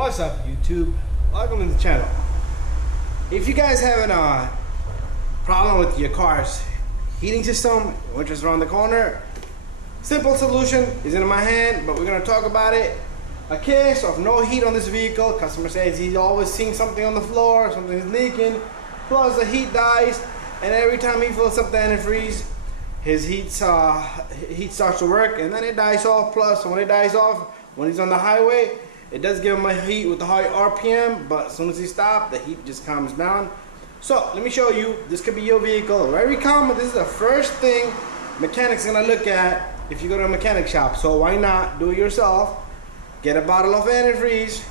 What's up, YouTube? Welcome to the channel. If you guys have a problem with your car's heating system, which is around the corner, simple solution is in my hand, but we're gonna talk about it. A case of no heat on this vehicle. Customer says he's always seeing something on the floor, something's leaking, plus the heat dies, and every time he fills up the antifreeze, his heat starts to work, and then it dies off. Plus, when it dies off, when he's on the highway, it does give him a heat with the high RPM, but as soon as he stops, the heat just calms down. So let me show you. This could be your vehicle. Very common. This is the first thing mechanics gonna look at if you go to a mechanic shop. So why not do it yourself? Get a bottle of antifreeze.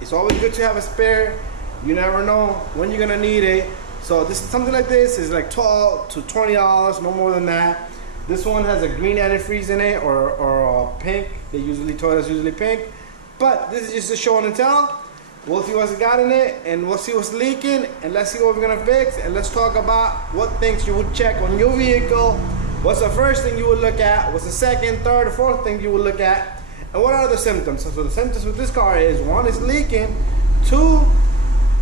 It's always good to have a spare. You never know when you're gonna need it. So this is something like this is like $12 to $20, no more than that. This one has a green antifreeze in it, or pink. Toyota's usually pink. But this is just a show and tell. We'll see what's got in it, and we'll see what's leaking, and let's see what we're gonna fix, and let's talk about what things you would check on your vehicle. What's the first thing you would look at? What's the second, third, fourth thing you would look at? And what are the symptoms? So the symptoms with this car is: one, is leaking; two,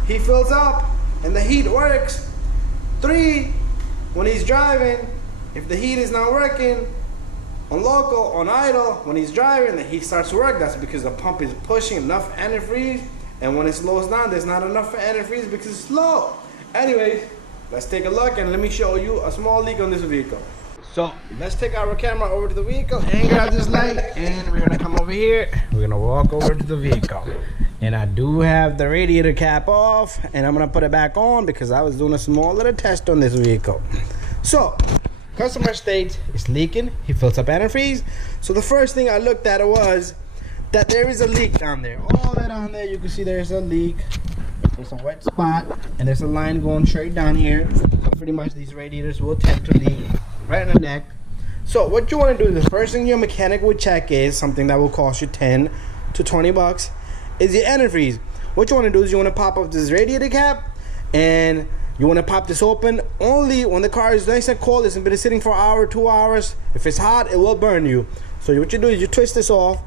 he fills up and the heat works; three, when he's driving, if the heat is not working, on local, on idle, when he's driving, the heat starts to work. That's because the pump is pushing enough antifreeze, and when it slows down, there's not enough antifreeze because it's slow. Anyways, let's take a look and let me show you a small leak on this vehicle. So let's take our camera over to the vehicle and grab this light, and we're gonna come over here. We're gonna walk over to the vehicle, and I do have the radiator cap off, and I'm gonna put it back on because I was doing a small little test on this vehicle. So customer states it's leaking. He fills up antifreeze. So the first thing I looked at was that there is a leak down there. All that down there, you can see there's a leak. There's a wet spot, and there's a line going straight down here. So pretty much these radiators will tend to leak right in the neck. So what you want to do, the first thing your mechanic would check is something that will cost you 10 to 20 bucks is your antifreeze. What you want to do is you want to pop up this radiator cap, and you want to pop this open only when the car is nice and cold. It's been sitting for an hour, 2 hours. If it's hot, it will burn you. So what you do is you twist this off.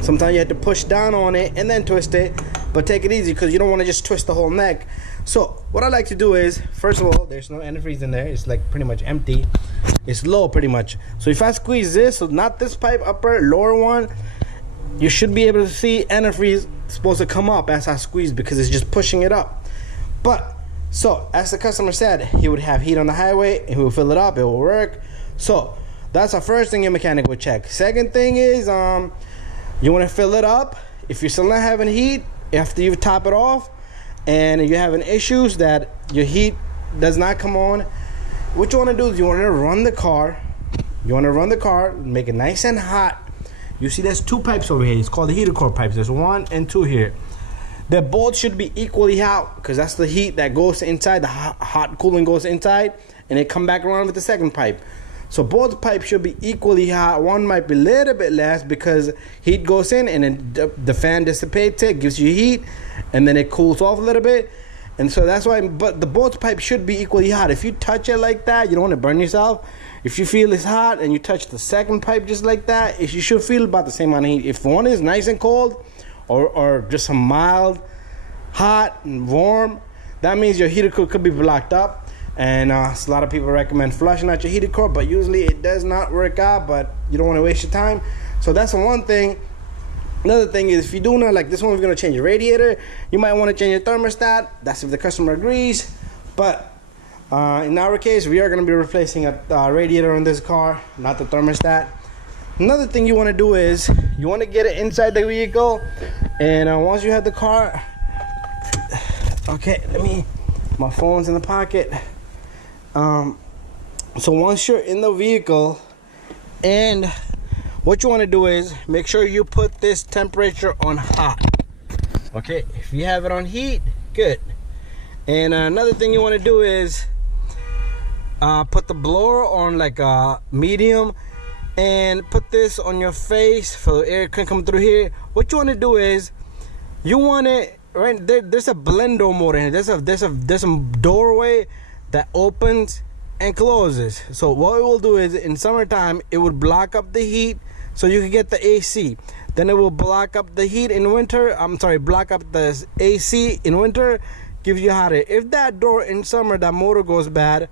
Sometimes you have to push down on it and then twist it, but take it easy because you don't want to just twist the whole neck. So what I like to do is, first of all, there's no antifreeze in there. It's like pretty much empty. It's low pretty much. So if I squeeze this, so not this pipe, upper, lower one, you should be able to see antifreeze supposed to come up as I squeeze because it's just pushing it up. But so as the customer said, he would have heat on the highway and he will fill it up, it will work. So that's the first thing your mechanic would check. Second thing is you want to fill it up. If you're still not having heat after you top it off and you're having issues that your heat does not come on, what you want to do is you want to run the car. You want to run the car, make it nice and hot. You see there's two pipes over here. It's called the heater core pipes. There's 1 and 2 here. They both should be equally hot because that's the heat that goes inside. The hot cooling goes inside, and it come back around with the second pipe. So both pipes should be equally hot. One might be a little bit less because heat goes in, and then the fan dissipates it, gives you heat, and then it cools off a little bit. And so that's why, but the both pipes should be equally hot. If you touch it like that, you don't want to burn yourself. If you feel it's hot and you touch the second pipe just like that, you should feel about the same amount of heat. If one is nice and cold, or just a mild hot and warm, that means your heater core could be blocked up. And a lot of people recommend flushing out your heater core, but usually it does not work out, but you don't want to waste your time. So that's the one thing. Another thing is, if you're doing it like this one, we're going to change your radiator, you might want to change your thermostat. That's if the customer agrees. But in our case, we are going to be replacing a radiator in this car, not the thermostat. Another thing you want to do is you want to get it inside the vehicle, and once you have the car, okay, my phone's in the pocket. So once you're in the vehicle, and what you want to do is make sure you put this temperature on hot. Okay, if you have it on heat, good. And another thing you want to do is put the blower on like medium, and put this on your face so air can come through here. What you want to do is you want it right there. There's a blender motor in here. There's a doorway that opens and closes. So what it will do is, in summertime, it would block up the heat so you can get the AC. Then it will block up the heat in winter. I'm sorry, block up the AC in winter, gives you hotter. If that door in summer, that motor goes bad,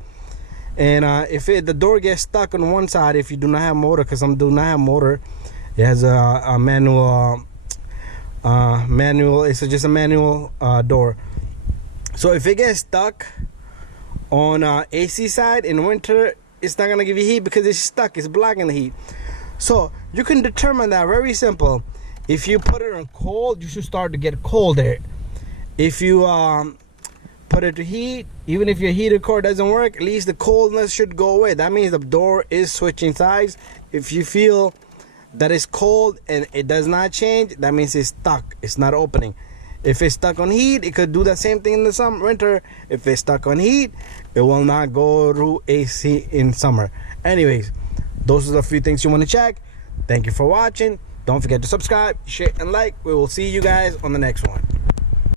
and if the door gets stuck on one side, if you do not have motor, because some do not have motor, it has a manual. It's just a manual door. So if it gets stuck on AC side in winter, it's not gonna give you heat because it's stuck. It's blocking the heat. So you can determine that very simple. If you put it on cold, you should start to get cold air. If you put it to heat, even if your heater core doesn't work, at least the coldness should go away. That means the door is switching sides. If you feel that it's cold and it does not change, that means it's stuck. It's not opening. If it's stuck on heat, it could do the same thing in the winter. If it's stuck on heat, it will not go through AC in summer. Anyways, those are the few things you want to check. Thank you for watching. Don't forget to subscribe, share, and like. We will see you guys on the next one.